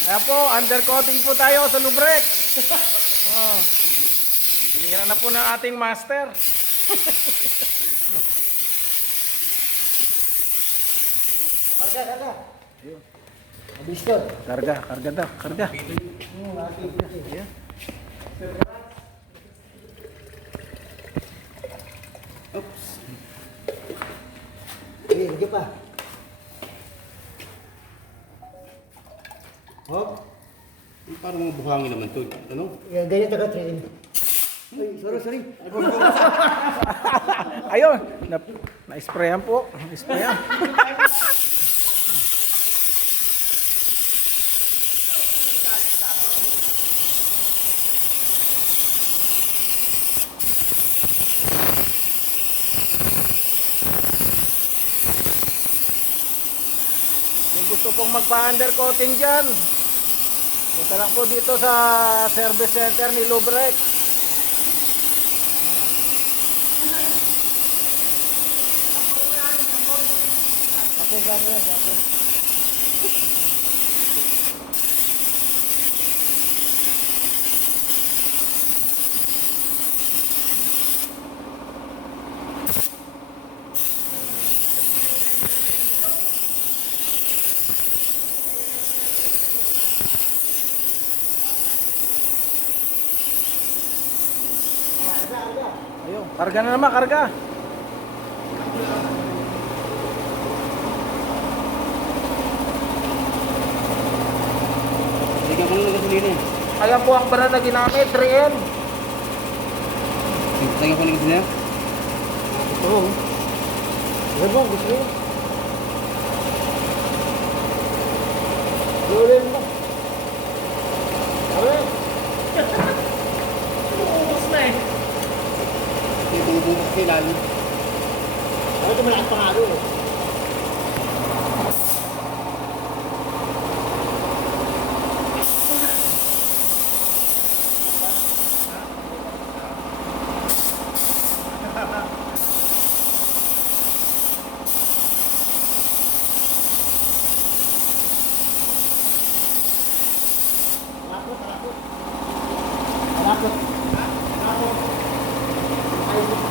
Kaya po, undercoating po tayo sa lubrek. Oh. Tinira na po ng ating master. Karga, karga. Ayun. Mabilis yun. Karga, karga daw, karga. Yeah. Oops. Sige, sige pa. Hop. Parang mga buhangin naman to. Ano? Yan, ganyan taga train. Ay, sorry. Ayun, na-sprayan po. Na-sprayan. Kung gusto pong magpa-undercoating dyan, punta lang po dito sa service center ni Lubrec. Ako gano'n yan, ako. Ayun, karga na naman, karga. Bigyan ko lang ng gasolina eh. Ayan po ang brand na ginamit, 3M. Bigyan ko ng gasolina. Oo. Ano ba, gusto mo? Lulin mo. Awe. Ubus na eh. Ibubong ko sa ilalim. Ako ito malaking pangalo eh. Malapot. Malapot. Malapot. Ayos.